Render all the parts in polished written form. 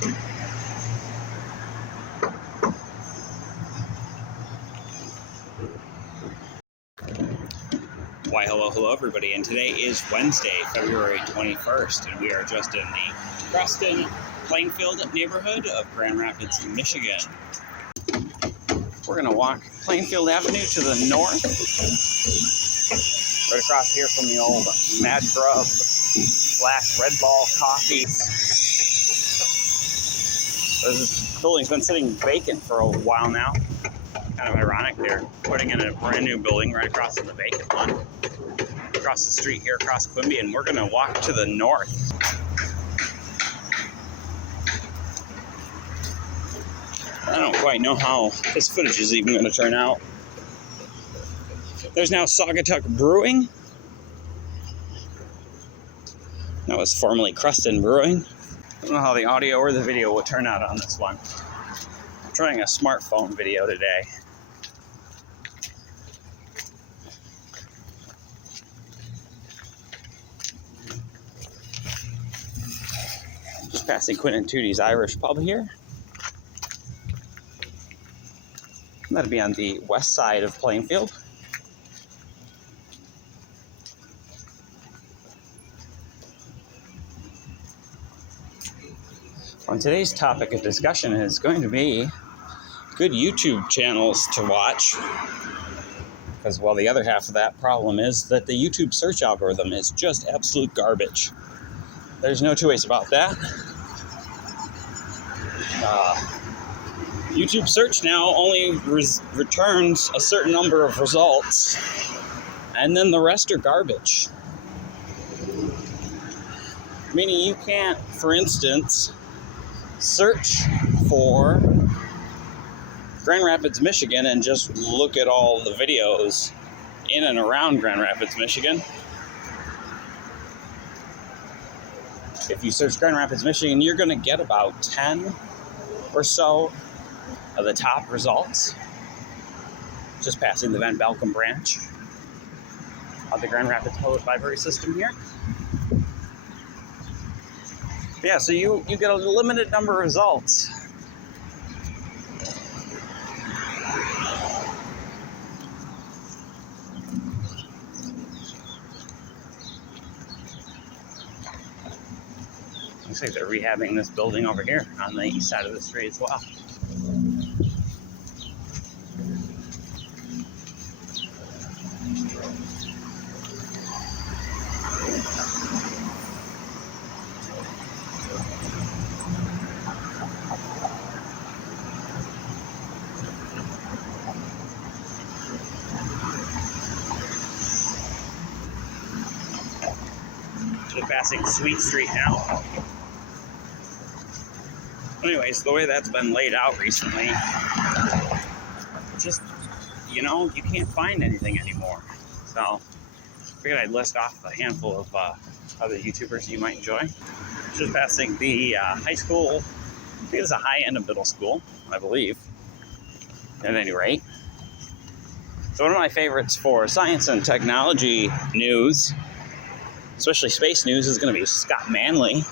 Why, hello everybody, and today is Wednesday, February 21st, and we are just in the Creston Plainfield neighborhood of Grand Rapids, Michigan. We're going to walk Plainfield Avenue to the north, right across here from the old Mad Grub / Red Ball Coffee. This building's been sitting vacant for a while now. Kind of ironic, they're putting in a brand new building right across from the vacant one. Across the street here, across Quimby, and we're going to walk to the north. I don't quite know how this footage is even going to turn out. There's now Saugatuck Brewing. That was formerly Creston Brewing. I don't know how the audio or the video will turn out on this one. I'm trying a smartphone video today. Just passing Quinn and Tootie's Irish Pub here. That'll be on the west side of Plainfield. On today's topic of discussion is going to be good YouTube channels to watch. Because, well, the other half of that problem is that the YouTube search algorithm is just absolute garbage. There's no two ways about that. YouTube search now only returns a certain number of results, and then the rest are garbage. Meaning you can't, for instance, search for Grand Rapids, Michigan, and just look at all the videos in and around Grand Rapids, Michigan. If you search Grand Rapids, Michigan, you're going to get about 10 or so of the top results. Just passing the Van Balcom branch of the Grand Rapids Public Library system here. Yeah, so you get a limited number of results. Looks like they're rehabbing this building over here on the east side of the street as well. Just passing Sweet Street now. Anyways, the way that's been laid out recently, just, you know, you can't find anything anymore. So, I figured I'd list off a handful of other YouTubers you might enjoy. Just passing the high school, I think it's a high end of middle school, I believe, at any rate. So one of my favorites for science and technology news, especially space news, is going to be Scott Manley.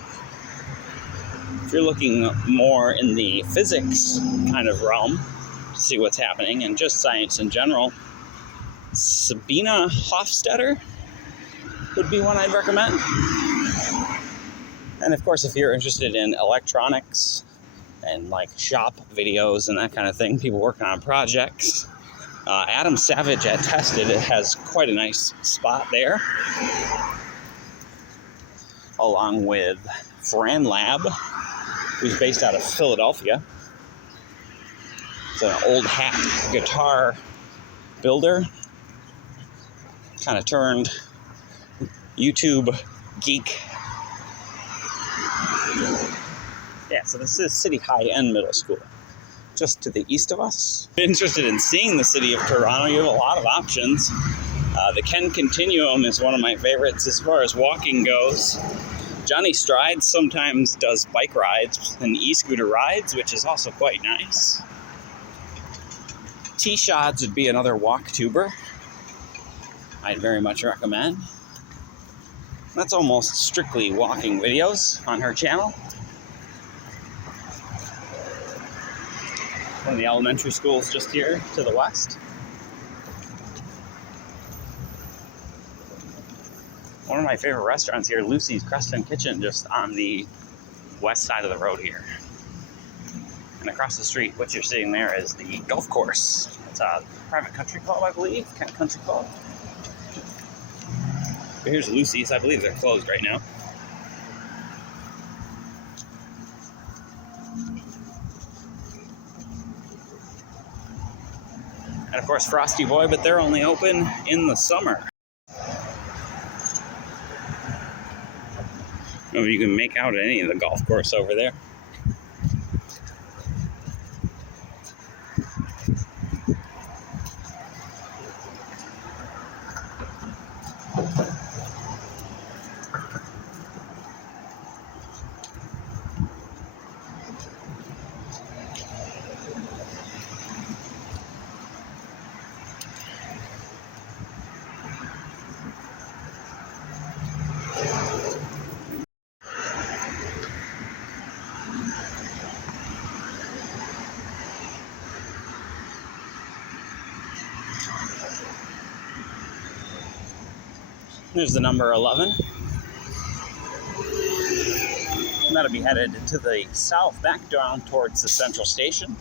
If you're looking more in the physics kind of realm to see what's happening and just science in general, Sabina Hofstetter would be one I'd recommend. And of course, if you're interested in electronics and like shop videos and that kind of thing, people working on projects, Adam Savage at Tested has quite a nice spot there, along with Fran Lab, who's based out of Philadelphia. It's an old hat guitar builder, kind of turned YouTube geek. Yeah, so this is City High End Middle School, just to the east of us. If you're interested in seeing the city of Toronto, you have a lot of options. The Ken Continuum is one of my favorites as far as walking goes. Johnny Strides sometimes does bike rides and e-scooter rides, which is also quite nice. T-Shods would be another walk tuber I'd very much recommend. That's almost strictly walking videos on her channel. One of the elementary schools just here to the west. One of my favorite restaurants here, Lucy's Creston Kitchen, just on the west side of the road here. And across the street, what you're seeing there is the golf course. It's a private country club, I believe, kind of country club. But here's Lucy's. I believe they're closed right now. And of course, Frosty Boy, but they're only open in the summer. I don't know if you can make out any of the golf course over there. There's the number 11. And that'll be headed to the south, back down towards the central station.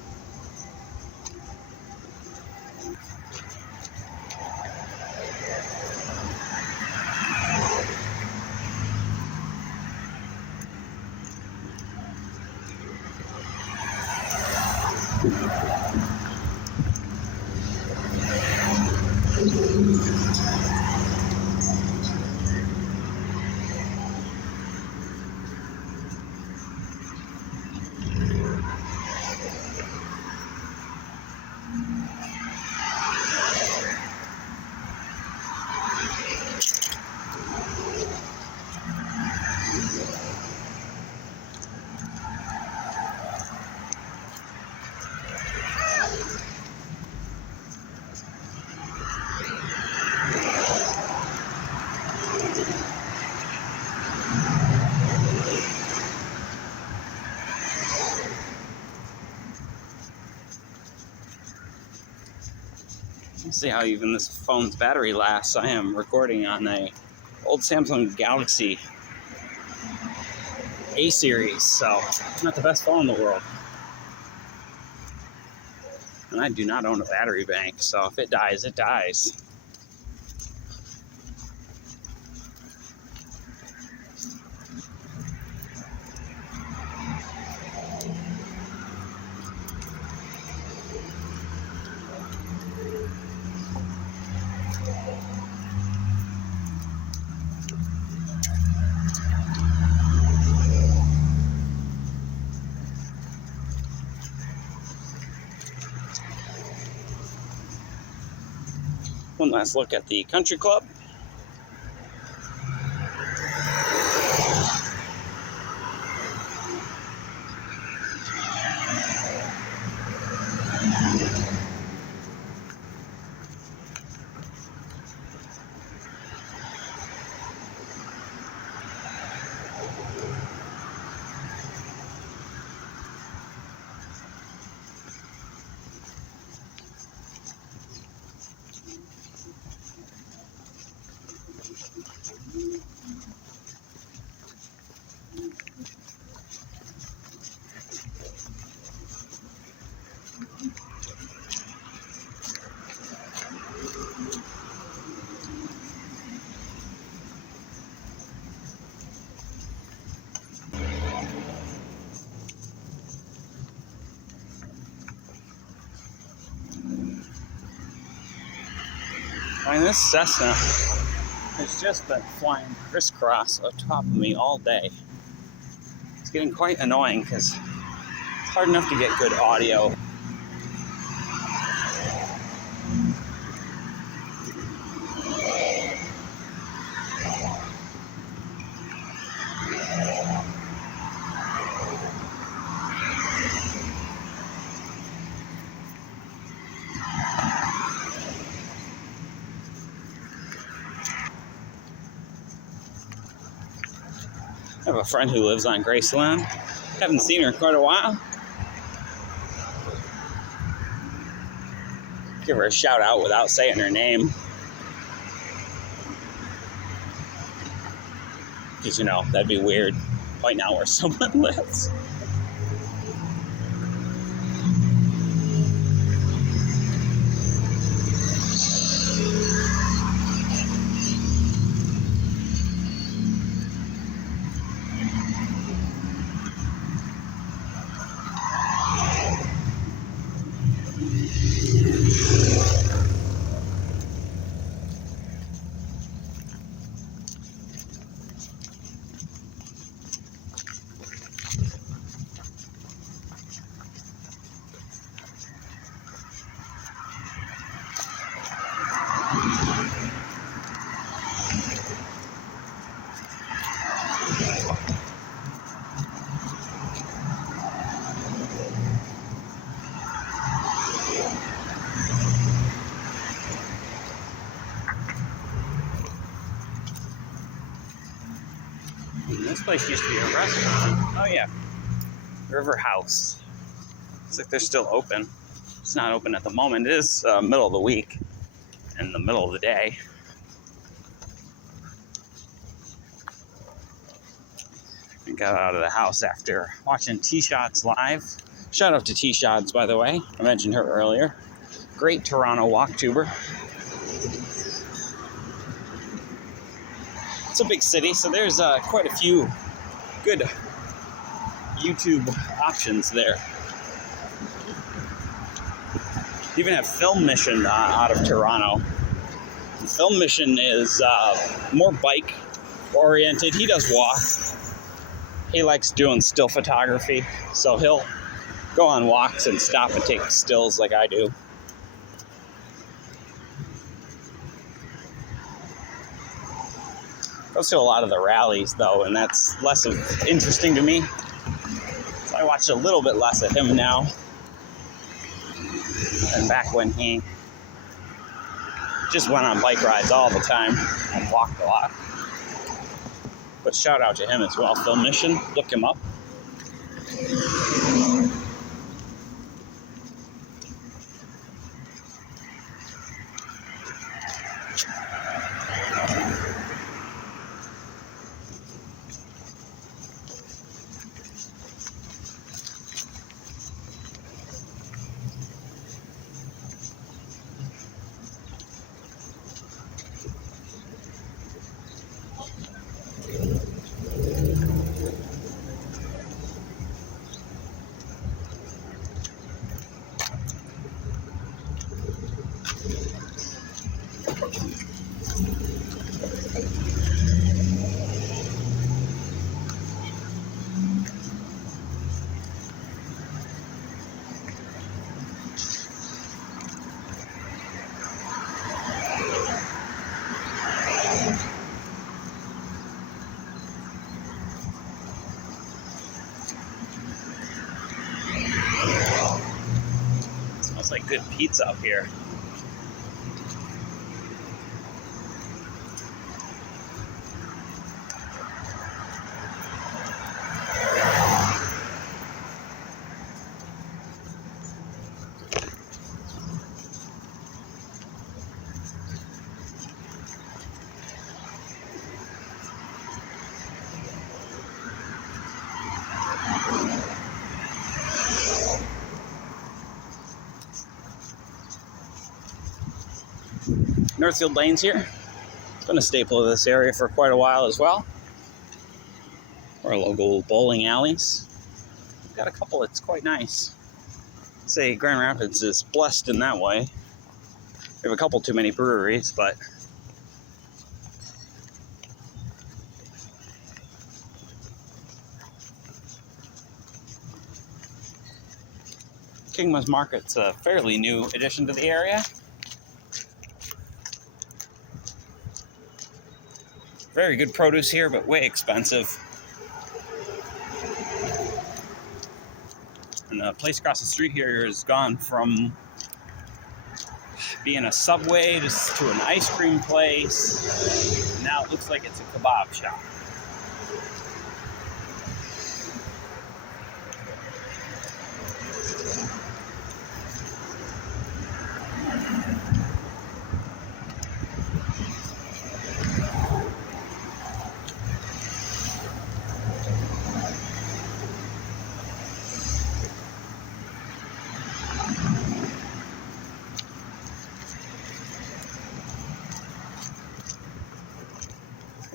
See how even this phone's battery lasts. I am recording on a old Samsung Galaxy A series, so not the best phone in the world. And I do not own a battery bank, so if it dies, it dies. One last look at the country club. I mean, this Cessna has just been flying crisscross atop of me all day. It's getting quite annoying because it's hard enough to get good audio. I have a friend who lives on Graceland. Haven't seen her in quite a while. give her a shout out without saying her name. Because, you know, that'd be weird pointing out where someone lives. This place used to be a restaurant. Oh yeah, River House. Looks like they're still open. It's not open at the moment. It is middle of the week and the middle of the day. We got out of the house after watching T-Shots live. Shout out to T-Shots, by the way. I mentioned her earlier. Great Toronto walk tuber. It's a big city, so there's quite a few good YouTube options there. You even have Film Mission out of Toronto. Film Mission is more bike oriented. He does walk. He likes doing still photography, so he'll go on walks and stop and take stills like I do. Goes to a lot of the rallies though, and that's less of interesting to me. So I watch a little bit less of him now than back when he just went on bike rides all the time and walked a lot. But shout out to him as well, Film Mission. Look him up. Smells like good pizza up here. Northfield Lane's here. It's been a staple of this area for quite a while as well. Our local bowling alleys. We've got a couple that's quite nice. I'd say Grand Rapids is blessed in that way. We have a couple too many breweries, but Kingman's Market's a fairly new addition to the area. Very good produce here, but way expensive. And the place across the street here has gone from being a Subway to an ice cream place. Now it looks like it's a kebab shop.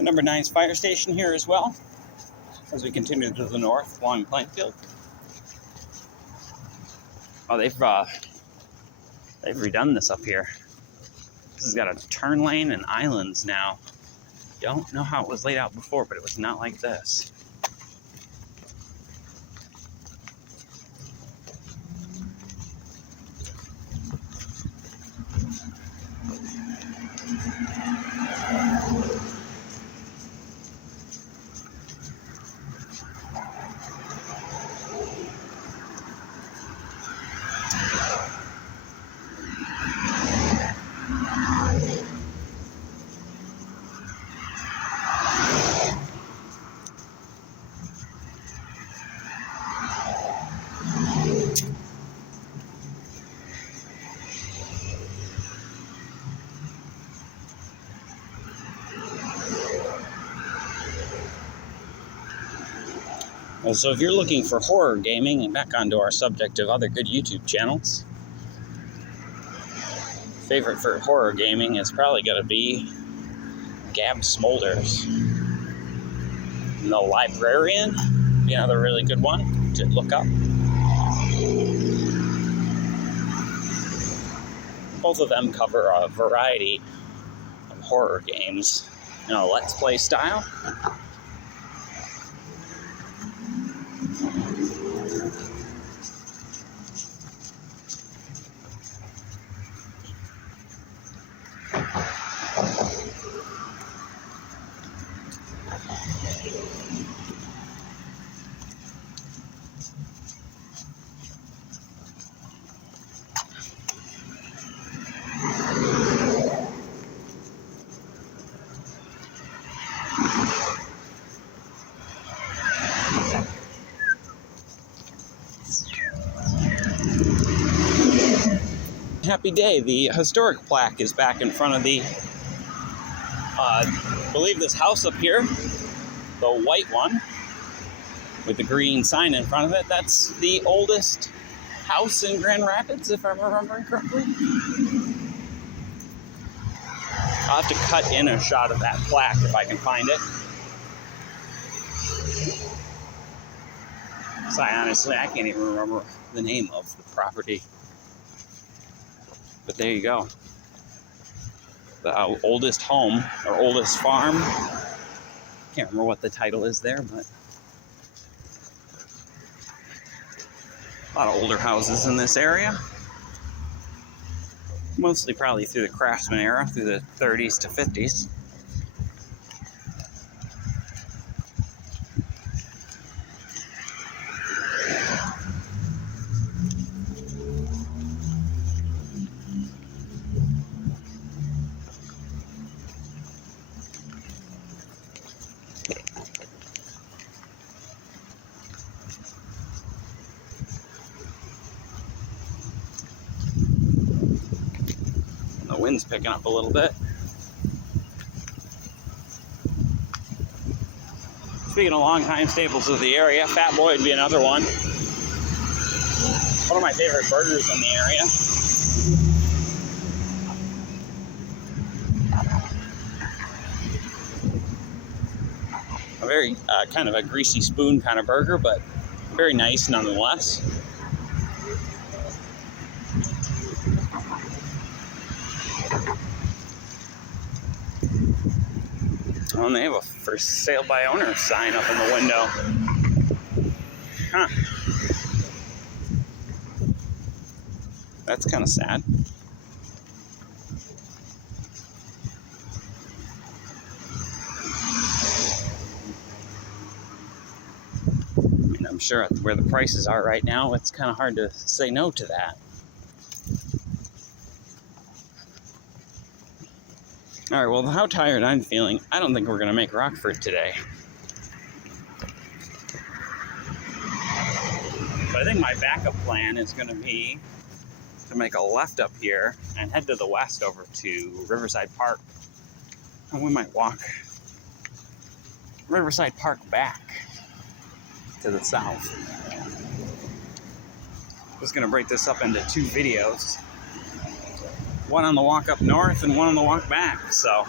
The number 9's fire station here as well, as we continue to the north along Plainfield. Oh, they've redone this up here. This has got a turn lane and islands now. Don't know how it was laid out before, but it was not like this. Well, so if you're looking for horror gaming, and back onto our subject of other good YouTube channels, favorite for horror gaming is probably going to be Gab Smolders. The Librarian, be another really good one to look up. Both of them cover a variety of horror games in a Let's Play style. Happy day. The historic plaque is back in front of the, I believe this house up here, the white one, with the green sign in front of it. That's the oldest house in Grand Rapids, if I'm remembering correctly. I'll have to cut in a shot of that plaque if I can find it. So honestly, I can't even remember the name of the property. But there you go. The oldest home, or oldest farm. Can't remember what the title is there, but a lot of older houses in this area. Mostly probably through the Craftsman era, through the 30s to 50s. The wind's picking up a little bit. Speaking of long-time staples of the area, Fat Boy would be another one. One of my favorite burgers in the area. A very kind of a greasy spoon kind of burger, but very nice nonetheless. Oh, and they have a for sale by owner sign up in the window. Huh. That's kind of sad. I mean, I'm sure where the prices are right now, it's kind of hard to say no to that. All right, well, how tired I'm feeling, I don't think we're going to make Rockford today. But I think my backup plan is going to be to make a left up here and head to the west over to Riverside Park. And we might walk Riverside Park back to the south. I'm just going to break this up into 2 videos. One on the walk up north and one on the walk back. So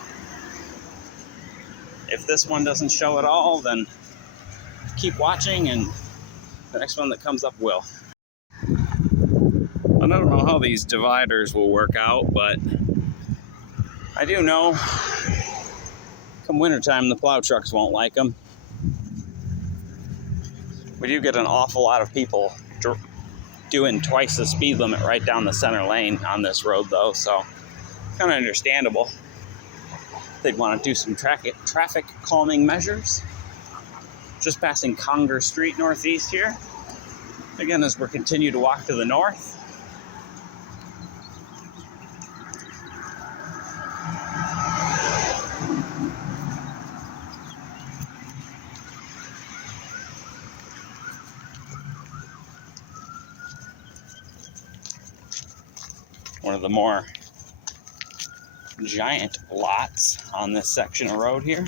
if this one doesn't show at all, then keep watching and the next one that comes up will. I don't know how these dividers will work out, but I do know come wintertime the plow trucks won't like them. We do get an awful lot of people doing twice the speed limit right down the center lane on this road though, so kind of understandable. They'd want to do some traffic calming measures. Just passing Conger Street northeast here. Again, as we're continue to walk to the north. One of the more giant lots on this section of road here.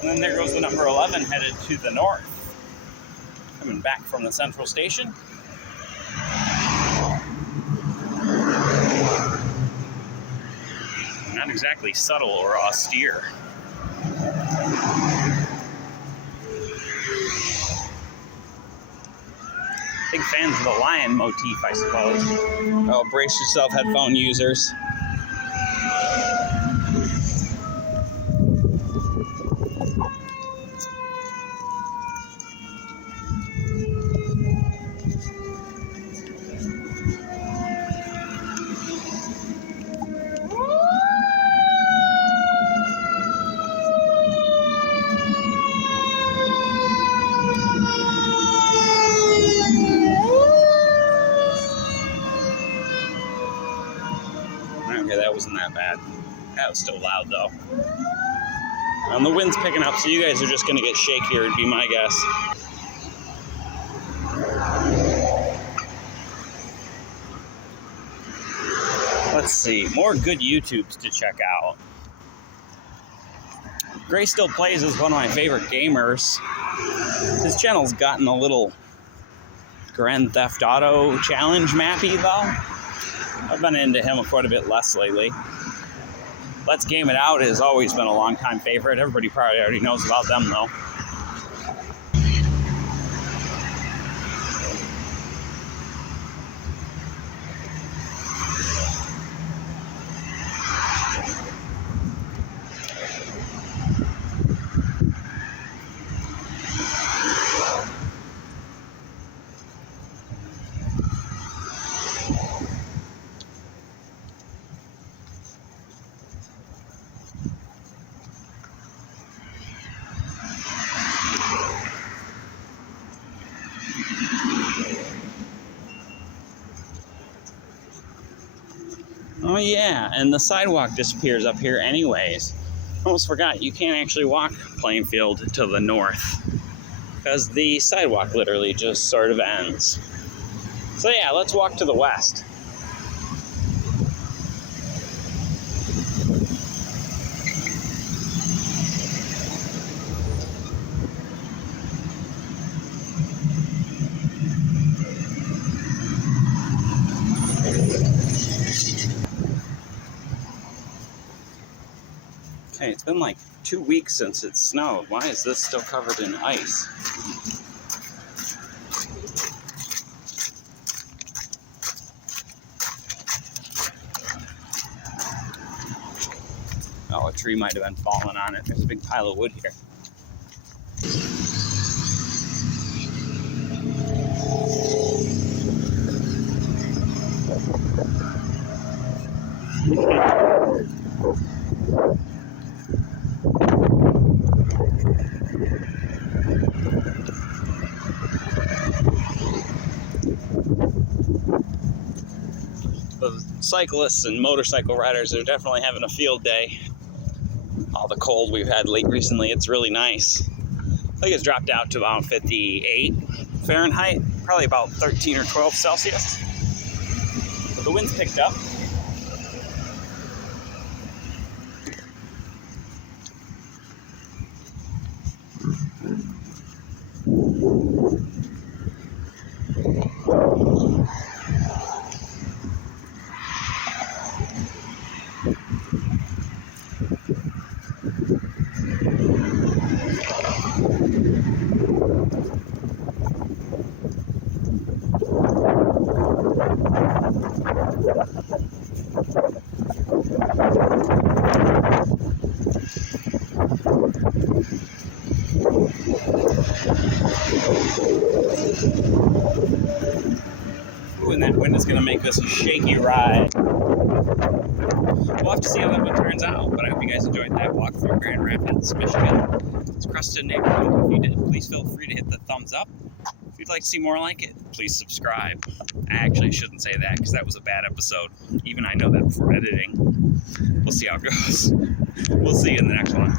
And then there goes the number 11 headed to the north, coming back from the central station. Not exactly subtle or austere. Big fans of the lion motif, I suppose. Oh, brace yourself, headphone users. Okay, that wasn't that bad. That was still loud though. And the wind's picking up, so you guys are just gonna get shakier, would be my guess. Let's see, more good YouTubes to check out. Gray Still Plays is one of my favorite gamers. His channel's gotten a little Grand Theft Auto challenge mappy though. I've been into him quite a bit less lately. Let's Game It Out has always been a long-time favorite. Everybody probably already knows about them, though. Oh yeah, and the sidewalk disappears up here anyways. Almost forgot, you can't actually walk Plainfield to the north because the sidewalk literally just sort of ends. So yeah, let's walk to the west. Okay, it's been like 2 weeks since it snowed. Why is this still covered in ice? Oh, a tree might have been falling on it. There's a big pile of wood here. The cyclists and motorcycle riders are definitely having a field day. All the cold we've had recently, it's really nice. I think it's dropped out to about 58 Fahrenheit, probably about 13 or 12 Celsius. But the wind's picked up. It's going to make this a shaky ride. We'll have to see how that one turns out, but I hope you guys enjoyed that walk through Grand Rapids, Michigan. It's Creston neighborhood. If you did, please feel free to hit the thumbs up. If you'd like to see more like it, please subscribe. I actually shouldn't say that because that was a bad episode. Even I know that before editing. We'll see how it goes. We'll see you in the next one.